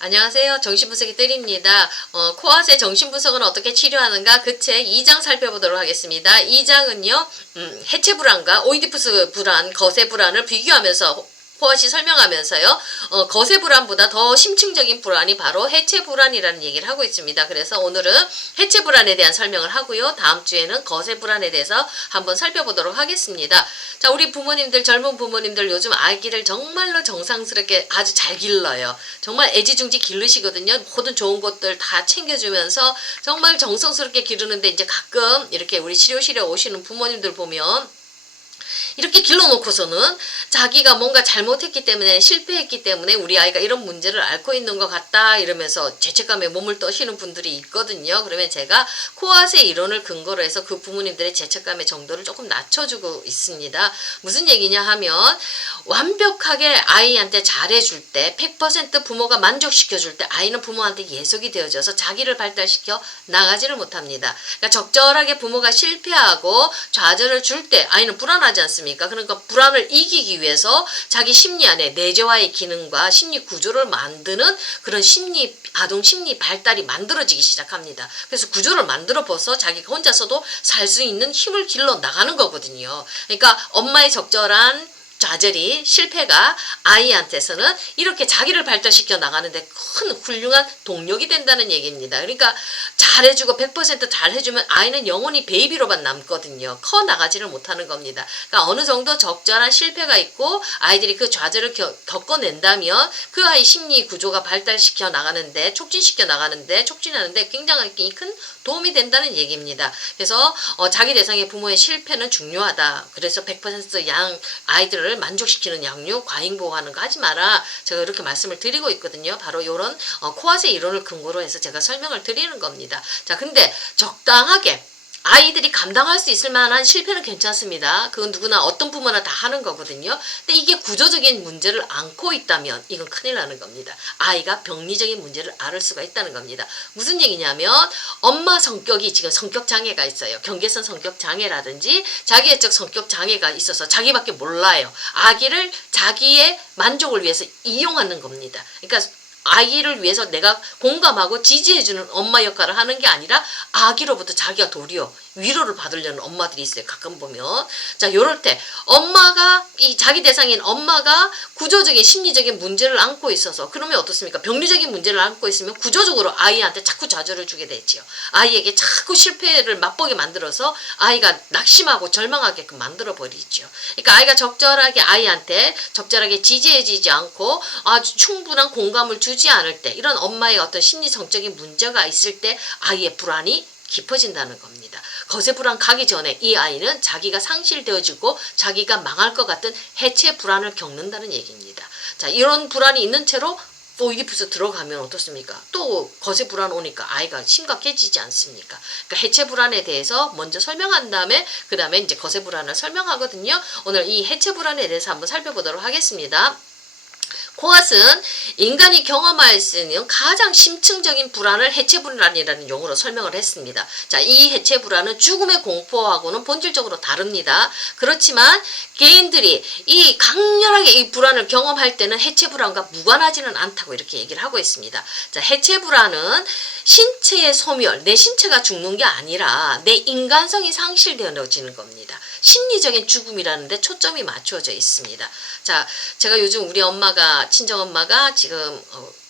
안녕하세요. 정신분석의 뜰입니다. 코아스의 정신분석은 어떻게 치료하는가 그 책 2장 살펴보도록 하겠습니다. 2장은요. 해체 불안과 오이디푸스 불안, 거세 불안을 비교하면서 코아시 설명하면서요. 거세 불안보다 더 심층적인 불안이 바로 해체 불안이라는 얘기를 하고 있습니다. 그래서 오늘은 해체 불안에 대한 설명을 하고요. 다음 주에는 거세 불안에 대해서 한번 살펴보도록 하겠습니다. 자, 우리 부모님들, 젊은 부모님들 요즘 아기를 정말로 정상스럽게 아주 잘 길러요. 정말 애지중지 기르시거든요. 모든 좋은 것들 다 챙겨주면서 정말 정성스럽게 기르는데 이제 가끔 이렇게 우리 치료실에 오시는 부모님들 보면 이렇게 길러놓고서는 자기가 뭔가 잘못했기 때문에 실패했기 때문에 우리 아이가 이런 문제를 앓고 있는 것 같다 이러면서 죄책감에 몸을 떠시는 분들이 있거든요. 그러면 제가 코아스의 이론을 근거로 해서 그 부모님들의 죄책감의 정도를 조금 낮춰주고 있습니다. 무슨 얘기냐 하면 완벽하게 아이한테 잘해줄 때 100% 부모가 만족시켜줄 때 아이는 부모한테 예속이 되어져서 자기를 발달시켜 나가지를 못합니다. 그러니까 적절하게 부모가 실패하고 좌절을 줄 때 아이는 불안하지 않습니까? 그러니까 불안을 이기기 위해서 자기 심리 안에 내재화의 기능과 심리 구조를 만드는 그런 아동 심리 발달이 만들어지기 시작합니다. 그래서 구조를 만들어 봐서 자기가 혼자서도 살 수 있는 힘을 길러 나가는 거거든요. 그러니까 엄마의 적절한 좌절이 실패가 아이한테서는 이렇게 자기를 발달시켜 나가는데 큰 훌륭한 동력이 된다는 얘기입니다. 그러니까 잘해주고 100% 잘해주면 아이는 영원히 베이비로만 남거든요. 커 나가지를 못하는 겁니다. 그러니까 어느 정도 적절한 실패가 있고 아이들이 그 좌절을 겪어낸다면 그 아이 심리 구조가 발달시켜 나가는데 촉진하는데 굉장히 큰 도움이 된다는 얘기입니다. 그래서 자기 대상의 부모의 실패는 중요하다. 그래서 100% 아이들을 만족시키는 양육, 과잉보호하는 거 하지 마라. 제가 이렇게 말씀을 드리고 있거든요. 바로 이런 코아스의 이론을 근거로 해서 제가 설명을 드리는 겁니다. 자, 근데 적당하게 아이들이 감당할 수 있을 만한 실패는 괜찮습니다. 그건 누구나 어떤 부모나 다 하는 거거든요. 근데 이게 구조적인 문제를 안고 있다면 이건 큰일 나는 겁니다. 아이가 병리적인 문제를 앓을 수가 있다는 겁니다. 무슨 얘기냐면 엄마 성격이 지금 성격 장애가 있어요. 경계선 성격 장애라든지 자기애적 성격 장애가 있어서 자기밖에 몰라요. 아기를 자기의 만족을 위해서 이용하는 겁니다. 그러니까 아기를 위해서 내가 공감하고 지지해주는 엄마 역할을 하는 게 아니라 아기로부터 자기가 도리어 위로를 받으려는 엄마들이 있어요. 가끔 보면. 자, 요럴 때 엄마가 이 자기 대상인 엄마가 구조적인 심리적인 문제를 안고 있어서 그러면 어떻습니까? 병리적인 문제를 안고 있으면 구조적으로 아이한테 자꾸 좌절을 주게 되지요. 아이에게 자꾸 실패를 맛보게 만들어서 아이가 낙심하고 절망하게끔 만들어 버리죠. 그러니까 아이가 적절하게 아이한테 적절하게 지지해지지 않고 아주 충분한 공감을 주지 않을 때 이런 엄마의 어떤 심리성적인 문제가 있을 때 아이의 불안이 깊어진다는 겁니다. 거세 불안 가기 전에 이 아이는 자기가 상실되어지고 자기가 망할 것 같은 해체 불안을 겪는다는 얘기입니다. 자, 이런 불안이 있는 채로 오이디푸스 들어가면 어떻습니까? 또 거세 불안 오니까 아이가 심각해지지 않습니까? 그러니까 해체 불안에 대해서 먼저 설명한 다음에 그 다음에 이제 거세 불안을 설명하거든요. 오늘 이 해체 불안에 대해서 한번 살펴보도록 하겠습니다. 코아스는 인간이 경험할 수 있는 가장 심층적인 불안을 해체 불안이라는 용어로 설명을 했습니다. 자, 이 해체 불안은 죽음의 공포하고는 본질적으로 다릅니다. 그렇지만 개인들이 이 강렬하게 이 불안을 경험할 때는 해체 불안과 무관하지는 않다고 이렇게 얘기를 하고 있습니다. 자, 해체 불안은 신체의 소멸, 내 신체가 죽는 게 아니라 내 인간성이 상실되어지는 겁니다. 심리적인 죽음이라는 데 초점이 맞춰져 있습니다. 자, 제가 요즘 우리 엄마가 친정엄마가 지금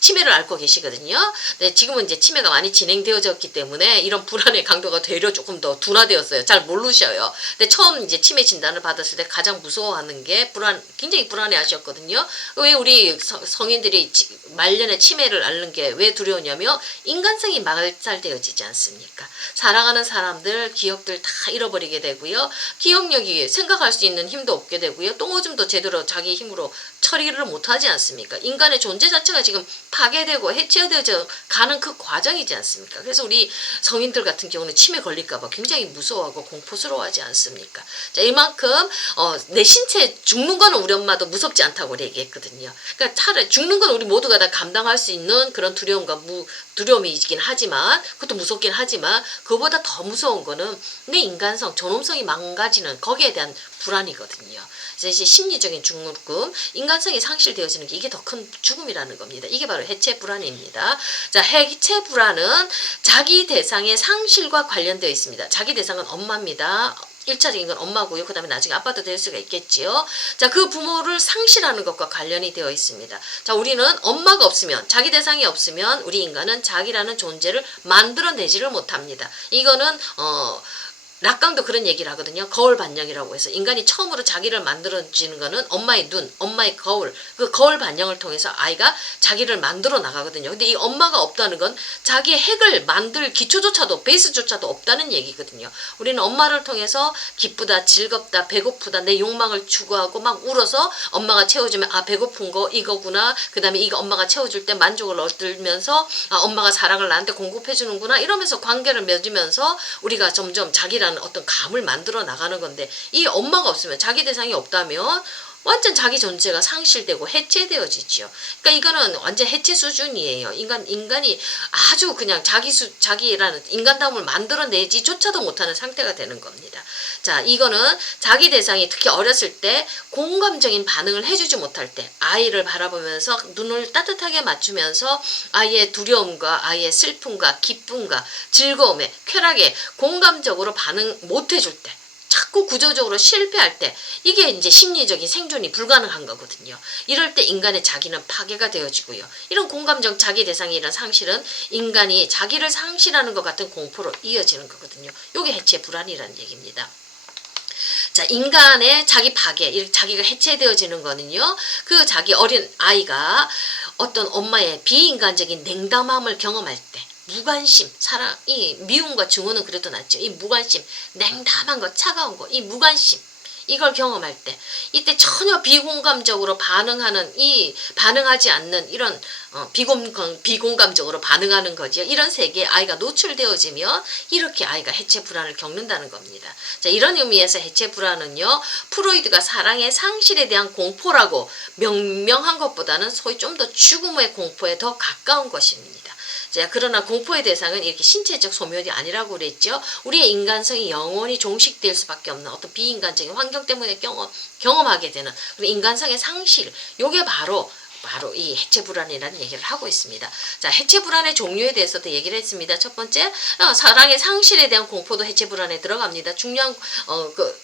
치매를 앓고 계시거든요. 네, 지금은 이제 치매가 많이 진행되어졌기 때문에 이런 불안의 강도가 되려 조금 더 둔화되었어요. 잘 모르셔요. 근데 처음 이제 치매 진단을 받았을 때 가장 무서워하는 게 굉장히 불안해 하셨거든요. 왜 우리 성인들이 말년에 치매를 앓는 게 왜 두려우냐면 인간성이 말살되어지지 않습니까? 사랑하는 사람들, 기억들 다 잃어버리게 되고요. 기억력이 생각할 수 있는 힘도 없게 되고요. 똥오줌도 제대로 자기 힘으로 처리를 못하지 않습니까? 인간의 존재 자체가 지금 파괴되고 해체되어져 가는 그 과정이지 않습니까? 그래서 우리 성인들 같은 경우는 치매 걸릴까봐 굉장히 무서워하고 공포스러워하지 않습니까? 자, 이만큼 내 신체 죽는 거는 우리 엄마도 무섭지 않다고 얘기했거든요. 그러니까 차라리 죽는 건 우리 모두가 다 감당할 수 있는 그런 두려움이긴 하지만 그것도 무섭긴 하지만 그보다 더 무서운 거는 내 인간성, 존엄성이 망가지는 거기에 대한 불안이거든요. 그래서 이제 심리적인 죽음, 인간성이 상실되어지는 게 이게 더 큰 죽음이라는 겁니다. 이게 바로 바로 해체 불안입니다. 자, 해체 불안은 자기 대상의 상실과 관련되어 있습니다. 자기 대상은 엄마입니다. 1차적인 건 엄마고요. 그 다음에 나중에 아빠도 될 수가 있겠지요. 자, 그 부모를 상실하는 것과 관련이 되어 있습니다. 자, 우리는 엄마가 없으면, 자기 대상이 없으면 우리 인간은 자기라는 존재를 만들어내지를 못합니다. 이거는 락강도 그런 얘기를 하거든요. 거울 반영이라고 해서 인간이 처음으로 자기를 만들어지는 거는 엄마의 눈, 엄마의 거울, 그 거울 반영을 통해서 아이가 자기를 만들어 나가거든요. 근데 이 엄마가 없다는 건 자기의 핵을 만들 기초조차도, 베이스조차도 없다는 얘기거든요. 우리는 엄마를 통해서 기쁘다, 즐겁다, 배고프다, 내 욕망을 추구하고 막 울어서 엄마가 채워주면 아, 배고픈 거 이거구나. 그 다음에 이거 엄마가 채워줄 때 만족을 얻으면서 아, 엄마가 사랑을 나한테 공급해 주는구나. 이러면서 관계를 맺으면서 우리가 점점 자기라는 어떤 감을 만들어 나가는 건데, 이 엄마가 없으면, 자기 대상이 없다면 완전 자기 존재가 상실되고 해체되어지죠. 그러니까 이거는 완전 해체 수준이에요. 인간이 아주 그냥 자기라는 인간다움을 만들어내지조차도 못하는 상태가 되는 겁니다. 자, 이거는 자기 대상이 특히 어렸을 때 공감적인 반응을 해주지 못할 때, 아이를 바라보면서 눈을 따뜻하게 맞추면서 아이의 두려움과 아이의 슬픔과 기쁨과 즐거움에, 쾌락에 공감적으로 반응 못 해줄 때, 자꾸 구조적으로 실패할 때, 이게 이제 심리적인 생존이 불가능한 거거든요. 이럴 때 인간의 자기는 파괴가 되어지고요. 이런 공감적 자기 대상의 이런 상실은 인간이 자기를 상실하는 것 같은 공포로 이어지는 거거든요. 이게 해체 불안이라는 얘기입니다. 자, 인간의 자기 파괴, 자기가 해체되어지는 거는요, 그 자기 어린 아이가 어떤 엄마의 비인간적인 냉담함을 경험할 때, 무관심, 사랑, 이 미움과 증오는 그래도 낫죠. 이 무관심, 냉담한 거, 차가운 거, 이 무관심, 이걸 경험할 때, 이때 전혀 비공감적으로 반응하지 않는 이런 비공감적으로 반응하는 거죠. 이런 세계에 아이가 노출되어지면 이렇게 아이가 해체 불안을 겪는다는 겁니다. 자, 이런 의미에서 해체 불안은요, 프로이드가 사랑의 상실에 대한 공포라고 명명한 것보다는 소위 좀 더 죽음의 공포에 더 가까운 것입니다. 자, 그러나 공포의 대상은 이렇게 신체적 소멸이 아니라고 그랬죠. 우리의 인간성이 영원히 종식될 수밖에 없는 어떤 비인간적인 환경 때문에 경험하게 되는 인간성의 상실, 요게 바로 이 해체 불안이라는 얘기를 하고 있습니다. 자, 해체 불안의 종류에 대해서도 얘기를 했습니다. 첫 번째, 사랑의 상실에 대한 공포도 해체 불안에 들어갑니다. 중요한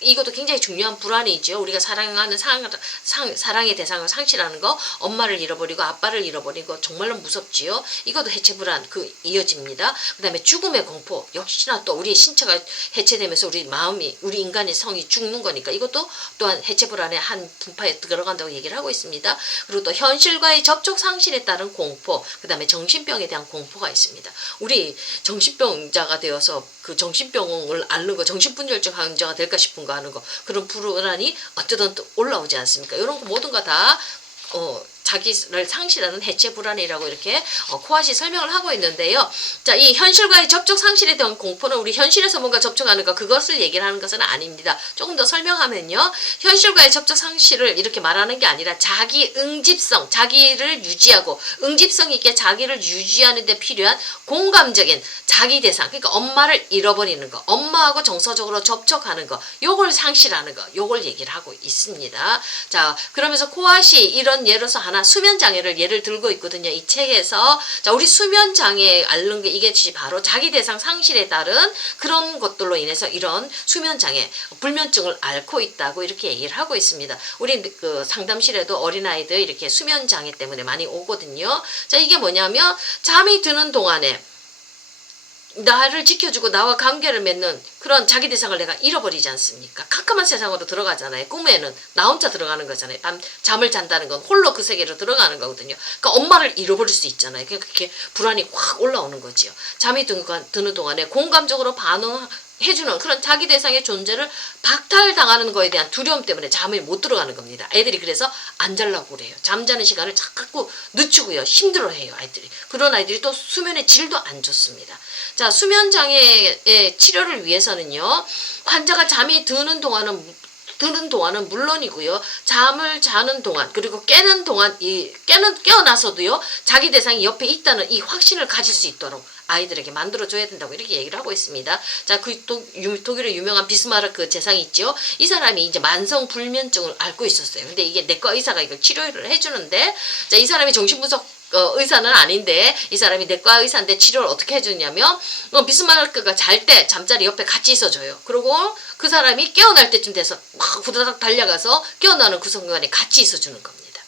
이것도 굉장히 중요한 불안이죠. 우리가 사랑하는 사랑의 대상을 상실하는 거, 엄마를 잃어버리고 아빠를 잃어버리고 정말로 무섭지요. 이것도 해체 불안 이어집니다. 그다음에 죽음의 공포, 역시나 또 우리의 신체가 해체되면서 우리 마음이, 우리 인간의 성이 죽는 거니까 이것도 또한 해체 불안의 한 분파에 들어간다고 얘기를 하고 있습니다. 그리고 또 현실과의 접촉 상실에 따른 공포, 그 다음에 정신병에 대한 공포가 있습니다. 우리 정신병자가 되어서 그 정신병을 앓는 거, 정신분열증 환자가 될까 싶은 거 하는 거, 그런 불안이 어쩌든 또 올라오지 않습니까? 이런 거 모든 거 다 자기를 상실하는 해체 불안이라고 이렇게 코앗이 설명을 하고 있는데요. 자, 이 현실과의 접촉 상실에 대한 공포는 우리 현실에서 뭔가 접촉하는 거, 그것을 얘기를 하는 것은 아닙니다. 조금 더 설명하면요, 현실과의 접촉 상실을 이렇게 말하는 게 아니라 자기 응집성, 자기를 유지하고 응집성 있게 자기를 유지하는 데 필요한 공감적인 자기 대상, 그러니까 엄마를 잃어버리는 거, 엄마하고 정서적으로 접촉하는 거, 요걸 상실하는 거, 요걸 얘기를 하고 있습니다. 자, 그러면서 코앗이 이런 예로서 하나 수면장애를 예를 들고 있거든요. 이 책에서. 자, 우리 수면장애 앓는 게 이게 바로 자기 대상 상실에 따른 그런 것들로 인해서 이런 수면장애, 불면증을 앓고 있다고 이렇게 얘기를 하고 있습니다. 우리 그 상담실에도 어린아이들 이렇게 수면장애 때문에 많이 오거든요. 자, 이게 뭐냐면 잠이 드는 동안에 나를 지켜주고 나와 관계를 맺는 그런 자기 대상을 내가 잃어버리지 않습니까? 캄캄한 세상으로 들어가잖아요. 꿈에는 나 혼자 들어가는 거잖아요. 밤 잠을 잔다는 건 홀로 그 세계로 들어가는 거거든요. 그러니까 엄마를 잃어버릴 수 있잖아요. 그러니까 그렇게 불안이 확 올라오는 거지요. 잠이 드는 동안에 공감적으로 반응해주는 그런 자기 대상의 존재를 박탈당하는 거에 대한 두려움 때문에 잠을 못 들어가는 겁니다. 애들이 그래서 안 자려고 그래요. 잠자는 시간을 자꾸 늦추고요. 힘들어해요, 아이들이. 그런 아이들이 또 수면의 질도 안 좋습니다. 자, 수면장애의 치료를 위해서는요, 환자가 잠이 드는 동안은 물론이고요, 잠을 자는 동안, 그리고 깨는 동안, 깨어나서도요, 자기 대상이 옆에 있다는 이 확신을 가질 수 있도록 아이들에게 만들어줘야 된다고 이렇게 얘기를 하고 있습니다. 자, 그 독일의 유명한 비스마르크 재상이 있죠. 이 사람이 이제 만성 불면증을 앓고 있었어요. 근데 이게 내과 의사가 이걸 치료를 해주는데, 자, 이 사람이 정신분석 의사는 아닌데 이 사람이 내과 의사인데 치료를 어떻게 해주냐면 비스마르크가 잘 때 잠자리 옆에 같이 있어줘요. 그리고 그 사람이 깨어날 때쯤 돼서 막 후다닥 달려가서 깨어나는 그 순간에 같이 있어주는 겁니다.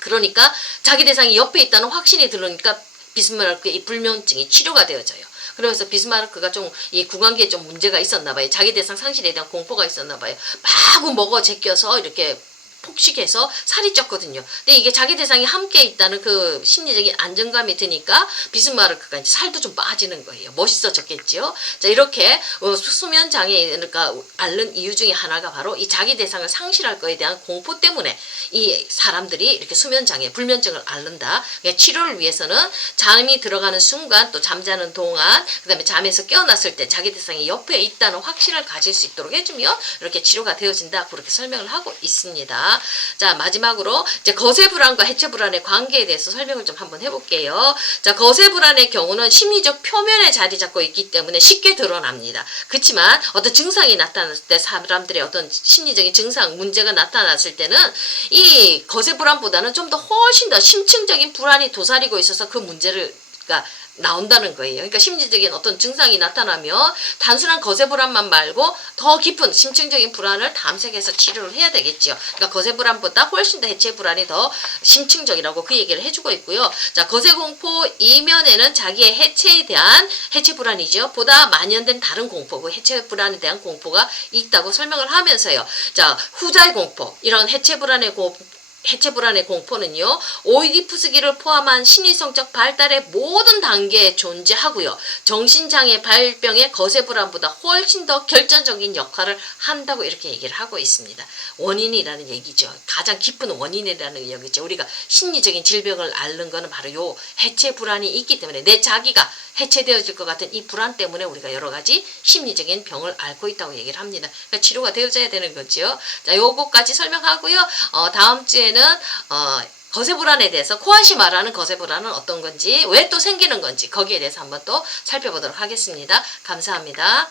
그러니까 자기 대상이 옆에 있다는 확신이 들으니까 비스마르크의 이 불면증이 치료가 되어져요. 그래서 비스마르크가 좀 이 구강기에 좀 문제가 있었나 봐요. 자기 대상 상실에 대한 공포가 있었나 봐요. 마구 먹어 제껴서 이렇게 폭식해서 살이 쪘거든요. 근데 이게 자기 대상이 함께 있다는 그 심리적인 안정감이 드니까 비스마르크가 이제 살도 좀 빠지는 거예요. 멋있어졌겠죠. 자, 이렇게 수면 장애가 앓는 이유 중에 하나가 바로 이 자기 대상을 상실할 거에 대한 공포 때문에 이 사람들이 이렇게 수면 장애, 불면증을 앓는다. 그러니까 치료를 위해서는 잠이 들어가는 순간 또 잠자는 동안 그다음에 잠에서 깨어났을 때 자기 대상이 옆에 있다는 확신을 가질 수 있도록 해주면 이렇게 치료가 되어진다. 그렇게 설명을 하고 있습니다. 자, 마지막으로 이제 거세 불안과 해체 불안의 관계에 대해서 설명을 좀 한번 해볼게요. 자, 거세 불안의 경우는 심리적 표면에 자리 잡고 있기 때문에 쉽게 드러납니다. 그렇지만 어떤 증상이 나타났을 때 사람들의 어떤 심리적인 증상, 문제가 나타났을 때는 이 거세 불안보다는 좀 더 훨씬 더 심층적인 불안이 도사리고 있어서 그 문제를 나온다는 거예요. 그러니까 심리적인 어떤 증상이 나타나면 단순한 거세 불안만 말고 더 깊은 심층적인 불안을 탐색해서 치료를 해야 되겠죠. 그러니까 거세 불안보다 훨씬 더 해체 불안이 더 심층적이라고 그 얘기를 해주고 있고요. 자, 거세 공포 이면에는 자기의 해체에 대한 해체 불안이죠. 보다 만연된 다른 공포, 그 해체 불안에 대한 공포가 있다고 설명을 하면서요. 자, 후자의 공포, 이런 해체 불안의 공포는요, 오이디푸스기를 포함한 심리성적 발달의 모든 단계에 존재하고요. 정신장애 발병의 거세 불안보다 훨씬 더 결정적인 역할을 한다고 이렇게 얘기를 하고 있습니다. 원인이라는 얘기죠. 가장 깊은 원인이라는 얘기죠. 우리가 심리적인 질병을 앓는 거는 바로 요 해체 불안이 있기 때문에 내 자기가 해체되어질 것 같은 이 불안 때문에 우리가 여러 가지 심리적인 병을 앓고 있다고 얘기를 합니다. 그러니까 치료가 되어져야 되는 거죠. 자, 요거까지 설명하고요. 다음 주에는 거세 불안에 대해서 코아시 말하는 거세 불안은 어떤 건지, 왜 또 생기는 건지 거기에 대해서 한번 또 살펴보도록 하겠습니다. 감사합니다.